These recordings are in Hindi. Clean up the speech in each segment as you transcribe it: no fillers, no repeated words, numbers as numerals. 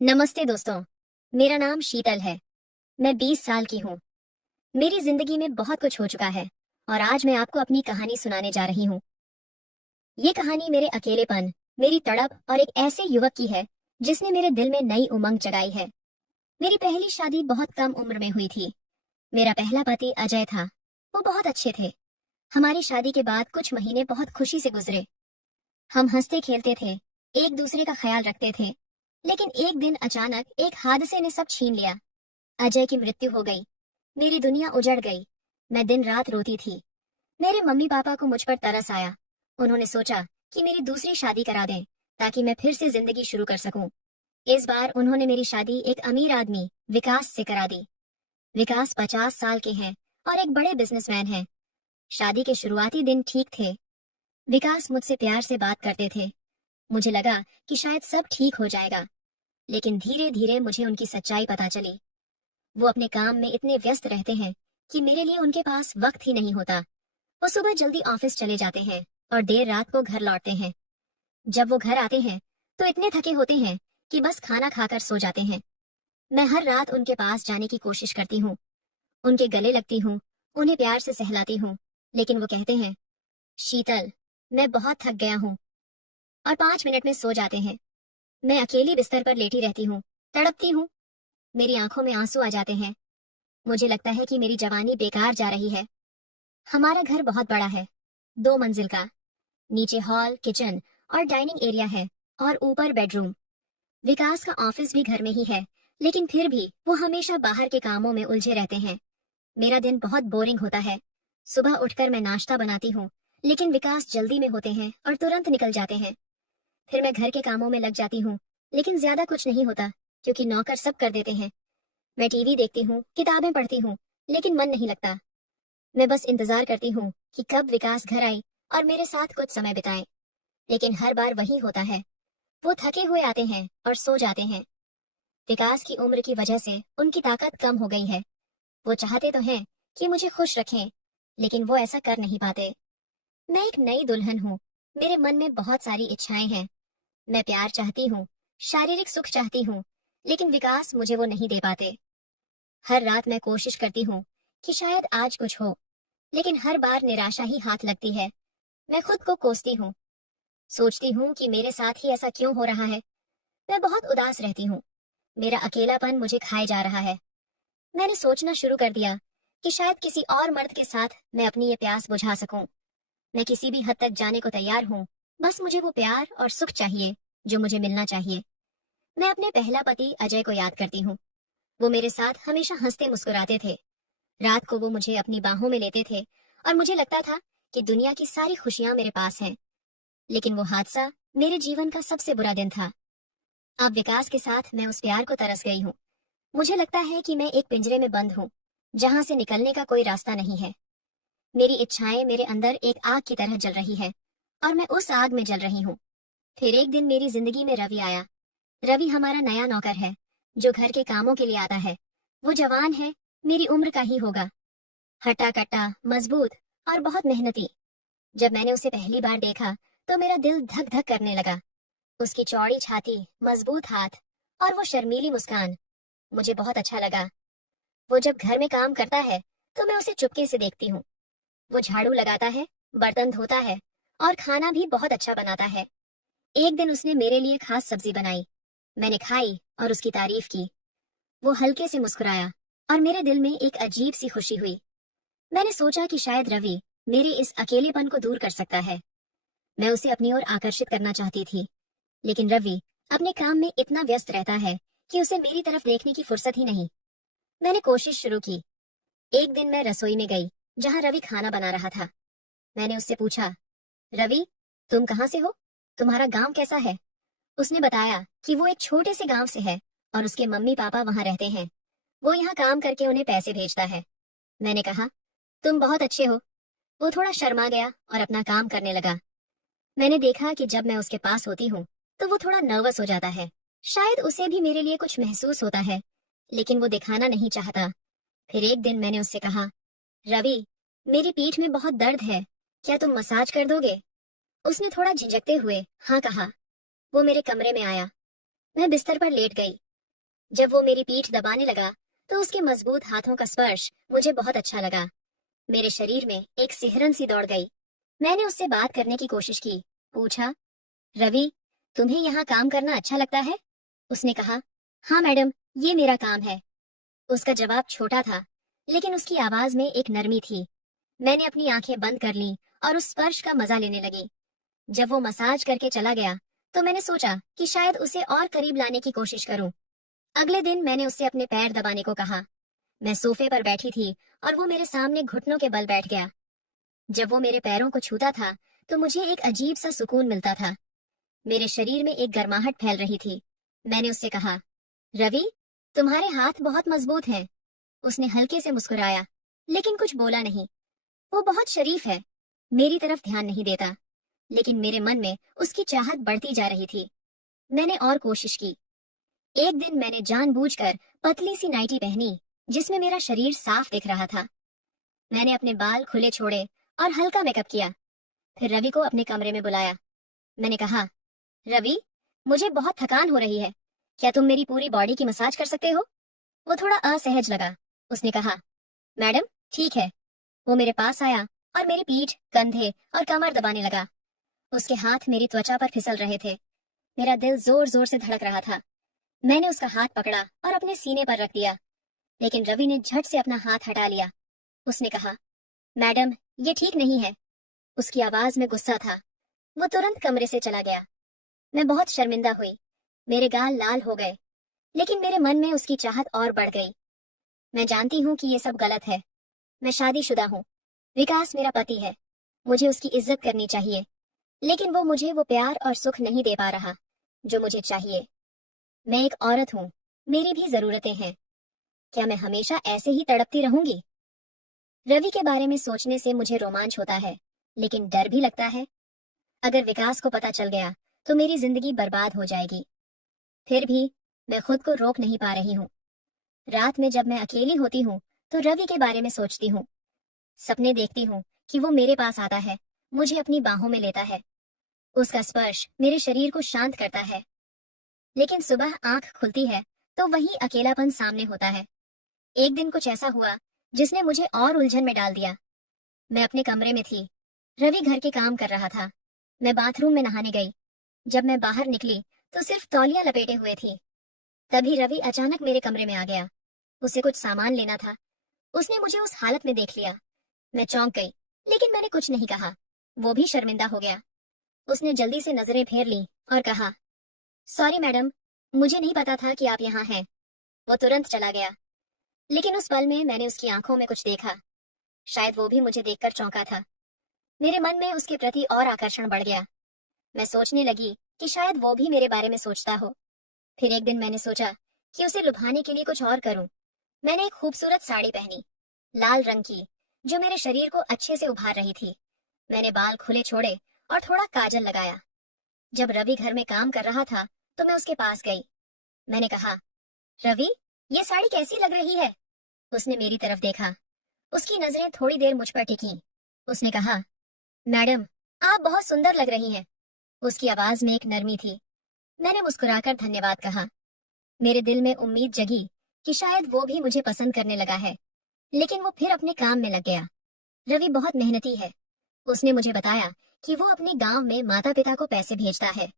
नमस्ते दोस्तों। मेरा नाम शीतल है। मैं 20 साल की हूँ। मेरी जिंदगी में बहुत कुछ हो चुका है और आज मैं आपको अपनी कहानी सुनाने जा रही हूँ। ये कहानी मेरे अकेलेपन, मेरी तड़प और एक ऐसे युवक की है जिसने मेरे दिल में नई उमंग जगाई है। मेरी पहली शादी बहुत कम उम्र में हुई थी। मेरा पहला पति अजय था। वो बहुत अच्छे थे। हमारी शादी के बाद कुछ महीने बहुत खुशी से गुजरे। हम हंसते खेलते थे, एक दूसरे का ख्याल रखते थे। लेकिन एक दिन अचानक एक हादसे ने सब छीन लिया। अजय की मृत्यु हो गई। मेरी दुनिया उजड़ गई। मैं दिन रात रोती थी। मेरे मम्मी पापा को मुझ पर तरस आया। उन्होंने सोचा कि मेरी दूसरी शादी करा दें ताकि मैं फिर से जिंदगी शुरू कर सकूं। इस बार उन्होंने मेरी शादी एक अमीर आदमी विकास से करा दी। विकास 50 साल के हैं और एक बड़े बिजनेसमैन हैं। शादी के शुरुआती दिन ठीक थे। विकास मुझसे प्यार से बात करते थे। मुझे लगा कि शायद सब ठीक हो जाएगा। लेकिन धीरे धीरे मुझे उनकी सच्चाई पता चली। वो अपने काम में इतने व्यस्त रहते हैं कि मेरे लिए उनके पास वक्त ही नहीं होता। वो सुबह जल्दी ऑफिस चले जाते हैं और देर रात को घर लौटते हैं। जब वो घर आते हैं तो इतने थके होते हैं कि बस खाना खाकर सो जाते हैं। मैं हर रात उनके पास जाने की कोशिश करती हूँ। उनके गले लगती हूँ, उन्हें प्यार से सहलाती हूँ। लेकिन वो कहते हैं, शीतल, मैं बहुत थक गया हूँ, और 5 मिनट में सो जाते हैं। मैं अकेली बिस्तर पर लेटी रहती हूँ, तड़पती हूँ। मेरी आंखों में आंसू आ जाते हैं। मुझे लगता है कि मेरी जवानी बेकार जा रही है। हमारा घर बहुत बड़ा है, 2 मंजिल का। नीचे हॉल, किचन और डाइनिंग एरिया है और ऊपर बेडरूम। विकास का ऑफिस भी घर में ही है, लेकिन फिर भी वो हमेशा बाहर के कामों में उलझे रहते हैं। मेरा दिन बहुत बोरिंग होता है। सुबह उठकर मैं नाश्ता बनाती हूँ, लेकिन विकास जल्दी में होते हैं और तुरंत निकल जाते हैं। फिर मैं घर के कामों में लग जाती हूँ, लेकिन ज्यादा कुछ नहीं होता क्योंकि नौकर सब कर देते हैं। मैं टीवी देखती हूँ, किताबें पढ़ती हूँ, लेकिन मन नहीं लगता। मैं बस इंतजार करती हूँ कि कब विकास घर आए और मेरे साथ कुछ समय बिताए। लेकिन हर बार वही होता है। वो थके हुए आते हैं और सो जाते हैं। विकास की उम्र की वजह से उनकी ताकत कम हो गई है। वो चाहते तो हैं कि मुझे खुश रखें, लेकिन वो ऐसा कर नहीं पाते। मैं एक नई दुल्हन हूँ। मेरे मन में बहुत सारी इच्छाएं हैं। मैं प्यार चाहती हूँ, शारीरिक सुख चाहती हूँ, लेकिन विकास मुझे वो नहीं दे पाते। हर रात मैं कोशिश करती हूँ कि शायद आज कुछ हो, लेकिन हर बार निराशा ही हाथ लगती है। मैं खुद को कोसती हूँ, सोचती हूँ कि मेरे साथ ही ऐसा क्यों हो रहा है। मैं बहुत उदास रहती हूँ। मेरा अकेलापन मुझे खाए जा रहा है। मैंने सोचना शुरू कर दिया कि शायद किसी और मर्द के साथ मैं अपनी ये प्यास बुझा सकूं। मैं किसी भी हद तक जाने को तैयार हूँ। बस मुझे वो प्यार और सुख चाहिए जो मुझे मिलना चाहिए। मैं अपने पहला पति अजय को याद करती हूँ। वो मेरे साथ हमेशा हंसते मुस्कुराते थे। रात को वो मुझे अपनी बाहों में लेते थे और मुझे लगता था कि दुनिया की सारी खुशियां मेरे पास हैं। लेकिन वो हादसा मेरे जीवन का सबसे बुरा दिन था। अब विकास के साथ मैं उस प्यार को तरस गई हूँ। मुझे लगता है कि मैं एक पिंजरे में बंद हूँ, जहां से निकलने का कोई रास्ता नहीं है। मेरी इच्छाएं मेरे अंदर एक आग की तरह जल रही है और मैं उस आग में जल रही हूँ। फिर एक दिन मेरी जिंदगी में रवि आया। रवि हमारा नया नौकर है, जो घर के कामों के लिए आता है। वो जवान है, मेरी उम्र का ही होगा। हट्टा कट्टा, मजबूत और बहुत मेहनती। जब मैंने उसे पहली बार देखा तो मेरा दिल धक धक करने लगा। उसकी चौड़ी छाती, मजबूत हाथ और वो शर्मीली मुस्कान मुझे बहुत अच्छा लगा। वो जब घर में काम करता है तो मैं उसे चुपके से देखती हूँ। वो झाड़ू लगाता है, बर्तन धोता है और खाना भी बहुत अच्छा बनाता है। एक दिन उसने मेरे लिए खास सब्जी बनाई। मैंने खाई और उसकी तारीफ की। वो हल्के से मुस्कुराया और मेरे दिल में एक अजीब सी खुशी हुई। मैंने सोचा कि शायद रवि मेरे इस अकेलेपन को दूर कर सकता है। मैं उसे अपनी ओर आकर्षित करना चाहती थी, लेकिन रवि अपने काम में इतना व्यस्त रहता है कि उसे मेरी तरफ देखने की फुर्सत ही नहीं। मैंने कोशिश शुरू की। एक दिन मैं रसोई में गई, जहां रवि खाना बना रहा था। मैंने उससे पूछा, रवि, तुम कहाँ से हो? तुम्हारा गांव कैसा है? उसने बताया कि वो एक छोटे से गांव से है और उसके मम्मी पापा वहां रहते हैं। वो यहाँ काम करके उन्हें पैसे भेजता है। मैंने कहा, तुम बहुत अच्छे हो। वो थोड़ा शर्मा गया और अपना काम करने लगा। मैंने देखा कि जब मैं उसके पास होती हूँ तो वो थोड़ा नर्वस हो जाता है। शायद उसे भी मेरे लिए कुछ महसूस होता है, लेकिन वो दिखाना नहीं चाहता। फिर एक दिन मैंने उससे कहा, रवि, मेरी पीठ में बहुत दर्द है, क्या तुम मसाज कर दोगे? उसने थोड़ा झिझकते हुए हाँ कहा। वो मेरे कमरे में आया। मैं बिस्तर पर लेट गई जब वो मेरी पीठ दबाने लगा तो उसके मजबूत हाथों का स्पर्श मुझे बहुत अच्छा लगा। मेरे शरीर में एक सिहरन सी दौड़ गई। मैंने उससे बात करने की कोशिश की। पूछा, रवि, तुम्हें यहाँ काम करना अच्छा लगता है? उसने कहा, हाँ मैडम, ये मेरा काम है। उसका जवाब छोटा था, लेकिन उसकी आवाज में एक नरमी थी। मैंने अपनी आंखें बंद कर लीं और उस स्पर्श का मजा लेने लगी। जब वो मसाज करके चला गया तो मैंने सोचा कि शायद उसे और करीब लाने की कोशिश करूं। अगले दिन मैंने उससे अपने पैर दबाने को कहा। मैं सोफे पर बैठी थी और वो मेरे सामने घुटनों के बल बैठ गया। जब वो मेरे पैरों को छूता था तो मुझे एक अजीब सा सुकून मिलता था। मेरे शरीर में एक गर्माहट फैल रही थी। मैंने उससे कहा, रवि, तुम्हारे हाथ बहुत मजबूत हैं। उसने हल्के से मुस्कुराया, लेकिन कुछ बोला नहीं। वो बहुत शरीफ है, मेरी तरफ ध्यान नहीं देता, लेकिन मेरे मन में उसकी चाहत बढ़ती जा रही थी। मैंने और कोशिश की। एक दिन मैंने जानबूझकर पतली सी नाइटी पहनी जिसमें मेरा शरीर साफ दिख रहा था। मैंने अपने बाल खुले छोड़े और हल्का मेकअप किया। फिर रवि को अपने कमरे में बुलाया। मैंने कहा, रवि, मुझे बहुत थकान हो रही है, क्या तुम मेरी पूरी बॉडी की मसाज कर सकते हो? वो थोड़ा असहज लगा। उसने कहा, मैडम, ठीक है। वो मेरे पास आया और मेरी पीठ, कंधे और कमर दबाने लगा। उसके हाथ मेरी त्वचा पर फिसल रहे थे। मेरा दिल जोर जोर से धड़क रहा था। मैंने उसका हाथ पकड़ा और अपने सीने पर रख दिया, लेकिन रवि ने झट से अपना हाथ हटा लिया। उसने कहा, मैडम, ये ठीक नहीं है। उसकी आवाज में गुस्सा था। वो तुरंत कमरे से चला गया। मैं बहुत शर्मिंदा हुई। मेरे गाल लाल हो गए, लेकिन मेरे मन में उसकी चाहत और बढ़ गई। मैं जानती हूँ कि ये सब गलत है। मैं शादीशुदा हूँ। विकास मेरा पति है। मुझे उसकी इज्जत करनी चाहिए, लेकिन वो मुझे वो प्यार और सुख नहीं दे पा रहा जो मुझे चाहिए। मैं एक औरत हूँ, मेरी भी जरूरतें हैं। क्या मैं हमेशा ऐसे ही तड़पती रहूंगी? रवि के बारे में सोचने से मुझे रोमांच होता है, लेकिन डर भी लगता है। अगर विकास को पता चल गया तो मेरी जिंदगी बर्बाद हो जाएगी। फिर भी मैं खुद को रोक नहीं पा रही हूँ। रात में जब मैं अकेली होती हूँ तो रवि के बारे में सोचती हूँ। सपने देखती हूँ कि वो मेरे पास आता है, मुझे अपनी बाहों में लेता है। उसका स्पर्श मेरे शरीर को शांत करता है। लेकिन सुबह आंख खुलती है तो वही अकेलापन सामने होता है। एक दिन कुछ ऐसा हुआ जिसने मुझे और उलझन में डाल दिया। मैं अपने कमरे में थी। रवि घर के काम कर रहा था। मैं बाथरूम में नहाने गई। जब मैं बाहर निकली तो सिर्फ तौलिया लपेटे हुए थी। तभी रवि अचानक मेरे कमरे में आ गया। उसे कुछ सामान लेना था। उसने मुझे उस हालत में देख लिया। मैं चौंक गई, लेकिन मैंने कुछ नहीं कहा। वो भी शर्मिंदा हो गया। उसने जल्दी से नजरें फेर ली और कहा, सॉरी मैडम, मुझे नहीं पता था कि आप यहाँ हैं। वो तुरंत चला गया, लेकिन उस पल में मैंने उसकी आंखों में कुछ देखा। शायद वो भी मुझे देखकर चौंका था। मेरे मन में उसके प्रति और आकर्षण बढ़ गया। मैं सोचने लगी कि शायद वो भी मेरे बारे में सोचता हो। फिर एक दिन मैंने सोचा कि उसे लुभाने के लिए कुछ और करूं। मैंने एक खूबसूरत साड़ी पहनी, लाल रंग की, जो मेरे शरीर को अच्छे से उभार रही थी। मैंने बाल खुले छोड़े और थोड़ा काजल लगाया। जब रवि घर में काम कर रहा था तो मैं उसके पास गई। मैंने कहा, रवि, ये साड़ी कैसी लग रही है? उसने मेरी तरफ देखा। उसकी नजरें थोड़ी देर मुझ पर टिकी। उसने कहा, मैडम, आप बहुत सुंदर लग रही हैं। उसकी आवाज में एक नरमी थी। मैंने मुस्कुराकर धन्यवाद कहा। मेरे दिल में उम्मीद जगी कि शायद वो भी मुझे पसंद करने लगा है, लेकिन वो फिर अपने काम में लग गया। रवि बहुत मेहनती है। उसने मुझे बताया कि वो अपने गांव में माता पिता को पैसे भेजता है।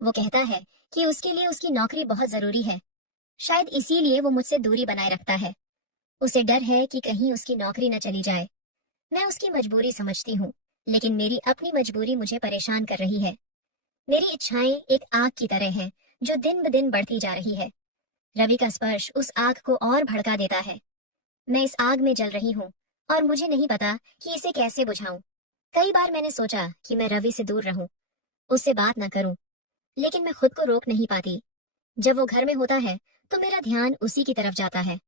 वो कहता है कि उसके लिए उसकी नौकरी बहुत जरूरी है। शायद इसीलिए वो मुझसे दूरी बनाए रखता है। उसे डर है कि कहीं उसकी नौकरी न चली जाए। मैं उसकी मजबूरी समझती हूँ, लेकिन मेरी अपनी मजबूरी मुझे परेशान कर रही है। मेरी इच्छाएं एक आग की तरह हैं, जो दिन ब दिन बढ़ती जा रही है। रवि का स्पर्श उस आग को और भड़का देता है। मैं इस आग में जल रही हूँ और मुझे नहीं पता कि इसे कैसे बुझाऊं। कई बार मैंने सोचा कि मैं रवि से दूर रहूं, उससे बात ना करूं, लेकिन मैं खुद को रोक नहीं पाती। जब वो घर में होता है तो मेरा ध्यान उसी की तरफ जाता है।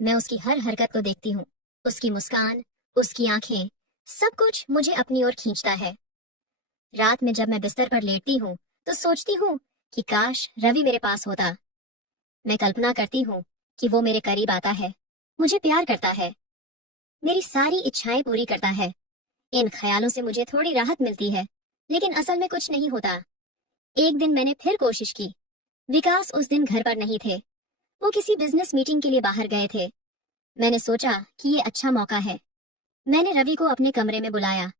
मैं उसकी हर हरकत को देखती हूँ। उसकी मुस्कान, उसकी आंखें, सब कुछ मुझे अपनी ओर खींचता है। रात में जब मैं बिस्तर पर लेटती हूँ तो सोचती हूँ कि काश रवि मेरे पास होता। मैं कल्पना करती हूँ कि वो मेरे करीब आता है, मुझे प्यार करता है, मेरी सारी इच्छाएं पूरी करता है। इन ख्यालों से मुझे थोड़ी राहत मिलती है, लेकिन असल में कुछ नहीं होता। एक दिन मैंने फिर कोशिश की। विकास उस दिन घर पर नहीं थे। वो किसी बिजनेस मीटिंग के लिए बाहर गए थे। मैंने सोचा कि ये अच्छा मौका है। मैंने रवि को अपने कमरे में बुलाया।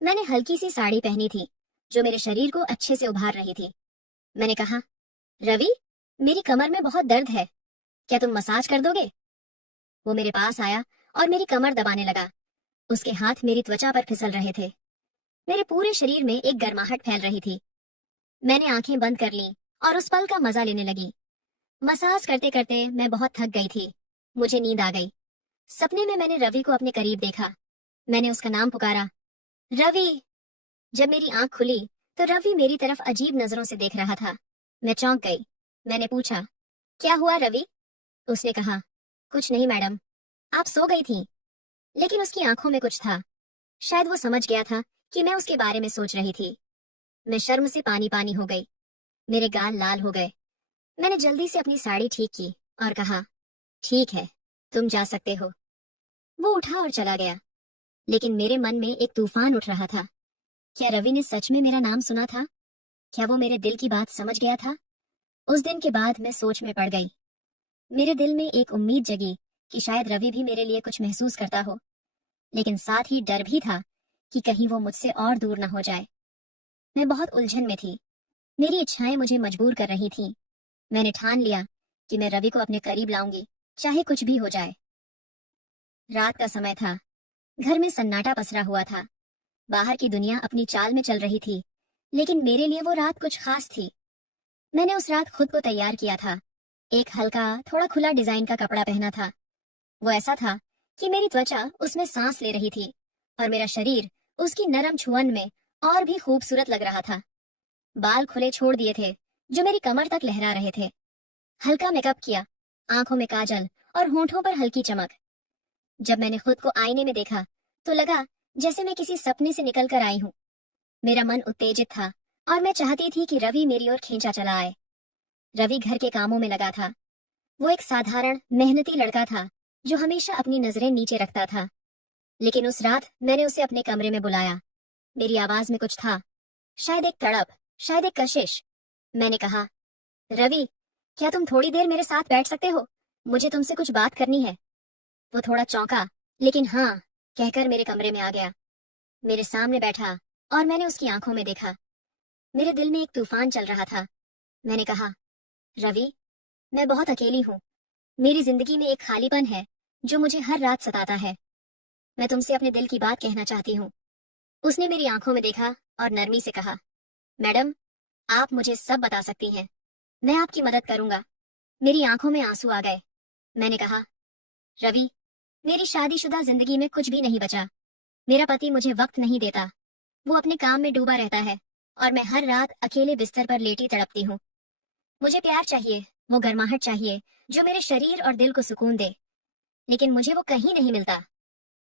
मैंने हल्की सी साड़ी पहनी थी जो मेरे शरीर को अच्छे से उभार रही थी। मैंने कहा, रवि, मेरी कमर में बहुत दर्द है, क्या तुम मसाज कर दोगे? वो मेरे पास आया और मेरी कमर दबाने लगा। उसके हाथ मेरी त्वचा पर फिसल रहे थे। मेरे पूरे शरीर में एक गर्माहट फैल रही थी। मैंने आंखें बंद कर लीं और उस पल का मजा लेने लगी। मसाज करते करते मैं बहुत थक गई थी। मुझे नींद आ गई। सपने में मैंने रवि को अपने करीब देखा। मैंने उसका नाम पुकारा, रवि। जब मेरी आंख खुली तो रवि मेरी तरफ अजीब नजरों से देख रहा था। मैं चौंक गई। मैंने पूछा, क्या हुआ रवि? उसने कहा, कुछ नहीं मैडम, आप सो गई थी। लेकिन उसकी आंखों में कुछ था। शायद वो समझ गया था कि मैं उसके बारे में सोच रही थी। मैं शर्म से पानी पानी हो गई। मेरे गाल लाल हो गए। मैंने जल्दी से अपनी साड़ी ठीक की और कहा, ठीक है, तुम जा सकते हो। वो उठा और चला गया। लेकिन मेरे मन में एक तूफान उठ रहा था। क्या रवि ने सच में मेरा नाम सुना था? क्या वो मेरे दिल की बात समझ गया था? उस दिन के बाद मैं सोच में पड़ गई। मेरे दिल में एक उम्मीद जगी कि शायद रवि भी मेरे लिए कुछ महसूस करता हो, लेकिन साथ ही डर भी था कि कहीं वो मुझसे और दूर न हो जाए। मैं बहुत उलझन में थी। मेरी इच्छाएं मुझे मजबूर कर रही थीं। मैंने ठान लिया कि मैं रवि को अपने करीब लाऊंगी, चाहे कुछ भी हो जाए। रात का समय था। घर में सन्नाटा पसरा हुआ था। बाहर की दुनिया अपनी चाल में चल रही थी, लेकिन मेरे लिए वो रात कुछ खास थी। मैंने उस रात खुद को तैयार किया था। एक हल्का, थोड़ा खुला डिजाइन का कपड़ा पहना था। वो ऐसा था कि मेरी त्वचा उसमें सांस ले रही थी और मेरा शरीर उसकी नरम छुअन में और भी खूबसूरत लग रहा था। बाल खुले छोड़ दिए थे जो मेरी कमर तक लहरा रहे थे। हल्का मेकअप किया, आंखों में काजल और होंठों पर हल्की चमक। जब मैंने खुद को आईने में देखा तो लगा जैसे मैं किसी सपने से निकल कर आई हूँ। मेरा मन उत्तेजित था और मैं चाहती थी कि रवि मेरी ओर खींचा चला आए। रवि घर के कामों में लगा था। वो एक साधारण मेहनती लड़का था जो हमेशा अपनी नजरें नीचे रखता था। लेकिन उस रात मैंने उसे अपने कमरे में बुलाया। मेरी आवाज में कुछ था, शायद एक तड़प, शायद एक कशिश। मैंने कहा, रवि, क्या तुम थोड़ी देर मेरे साथ बैठ सकते हो? मुझे तुमसे कुछ बात करनी है। वो थोड़ा चौंका, लेकिन हाँ कहकर मेरे कमरे में आ गया। मेरे सामने बैठा और मैंने उसकी आंखों में देखा। मेरे दिल में एक तूफान चल रहा था। मैंने कहा, रवि, मैं बहुत अकेली हूँ। मेरी जिंदगी में एक खालीपन है जो मुझे हर रात सताता है। मैं तुमसे अपने दिल की बात कहना चाहती हूँ। उसने मेरी आंखों में देखा और नरमी से कहा, मैडम, आप मुझे सब बता सकती हैं। मैं आपकी मदद करूंगा। मेरी आंखों में आंसू आ गए। मैंने कहा, रवि, मेरी शादीशुदा जिंदगी में कुछ भी नहीं बचा। मेरा पति मुझे वक्त नहीं देता। वो अपने काम में डूबा रहता है और मैं हर रात अकेले बिस्तर पर लेटी तड़पती हूँ। मुझे प्यार चाहिए, वो गर्माहट चाहिए जो मेरे शरीर और दिल को सुकून दे, लेकिन मुझे वो कहीं नहीं मिलता।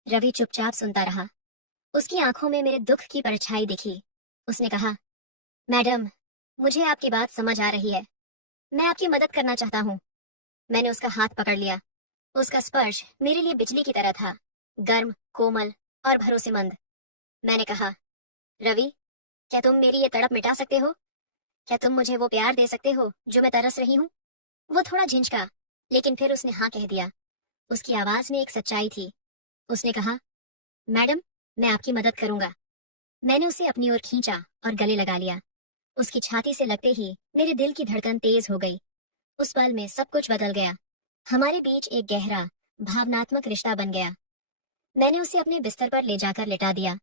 रवि चुपचाप सुनता रहा। उसकी आंखों में मेरे दुख की परछाई दिखी। उसने कहा, मैडम, मुझे आपकी बात समझ आ रही है। मैं आपकी मदद करना चाहता हूँ। मैंने उसका हाथ पकड़ लिया। उसका स्पर्श मेरे लिए बिजली की तरह था, गर्म, कोमल और भरोसेमंद। मैंने कहा, रवि, क्या तुम मेरी ये तड़प मिटा सकते हो? क्या तुम मुझे वो प्यार दे सकते हो जो मैं तरस रही हूँ? वो थोड़ा झिझका, लेकिन फिर उसने हाँ कह दिया। उसकी आवाज में एक सच्चाई थी। उसने कहा, मैडम, मैं आपकी मदद करूंगा। मैंने उसे अपनी ओर खींचा और गले लगा लिया। उसकी छाती से लगते ही मेरे दिल की धड़कन तेज हो गई। उस पल में सब कुछ बदल गया। हमारे बीच एक गहरा, भावनात्मक रिश्ता बन गया। मैंने उसे अपने बिस्तर पर ले जाकर लिटा दिया।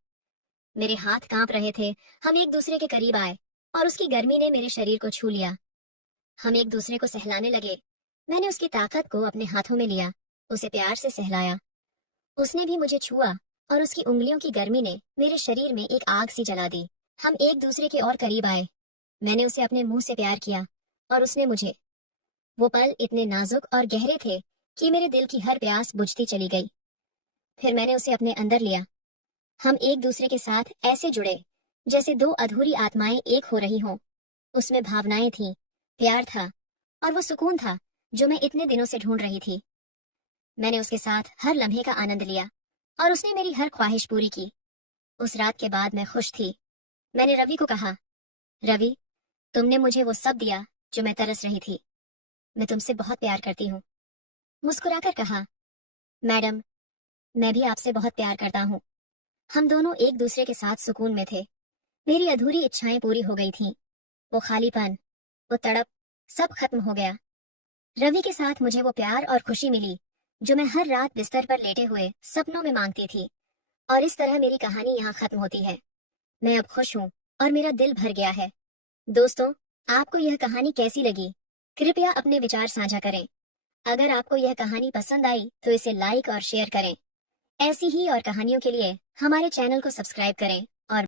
मेरे हाथ कांप रहे थे। हम एक दूसरे के करीब आए और उसकी गर्मी ने मेरे शरीर को छू लिया। हम एक दूसरे को सहलाने लगे। मैंने उसकी ताकत को अपने हाथों में लिया, उसे प्यार से सहलाया। उसने भी मुझे छुआ और उसकी उंगलियों की गर्मी ने मेरे शरीर में एक आग सी जला दी। हम एक दूसरे के और करीब आए। मैंने उसे अपने मुंह से प्यार किया और उसने मुझे। वो पल इतने नाजुक और गहरे थे कि मेरे दिल की हर प्यास बुझती चली गई। फिर मैंने उसे अपने अंदर लिया। हम एक दूसरे के साथ ऐसे जुड़े जैसे दो अधूरी आत्माएं एक हो रही हों। उसमें भावनाएं थीं, प्यार था और वो सुकून था जो मैं इतने दिनों से ढूंढ रही थी। मैंने उसके साथ हर लम्हे का आनंद लिया और उसने मेरी हर ख्वाहिश पूरी की। उस रात के बाद मैं खुश थी। मैंने रवि को कहा, रवि, तुमने मुझे वो सब दिया जो मैं तरस रही थी। मैं तुमसे बहुत प्यार करती हूँ। मुस्कुराकर कहा, मैडम, मैं भी आपसे बहुत प्यार करता हूँ। हम दोनों एक दूसरे के साथ सुकून में थे। मेरी अधूरी इच्छाएं पूरी हो गई थीं। वो खालीपन, वो तड़प, सब खत्म हो गया। रवि के साथ मुझे वो प्यार और खुशी मिली जो मैं हर रात बिस्तर पर लेटे हुए सपनों में मांगती थी। और इस तरह मेरी कहानी यहाँ खत्म होती है। मैं अब खुश हूँ और मेरा दिल भर गया है। दोस्तों, आपको यह कहानी कैसी लगी? कृपया अपने विचार साझा करें। अगर आपको यह कहानी पसंद आई तो इसे लाइक और शेयर करें। ऐसी ही और कहानियों के लिए हमारे चैनल को सब्सक्राइब करें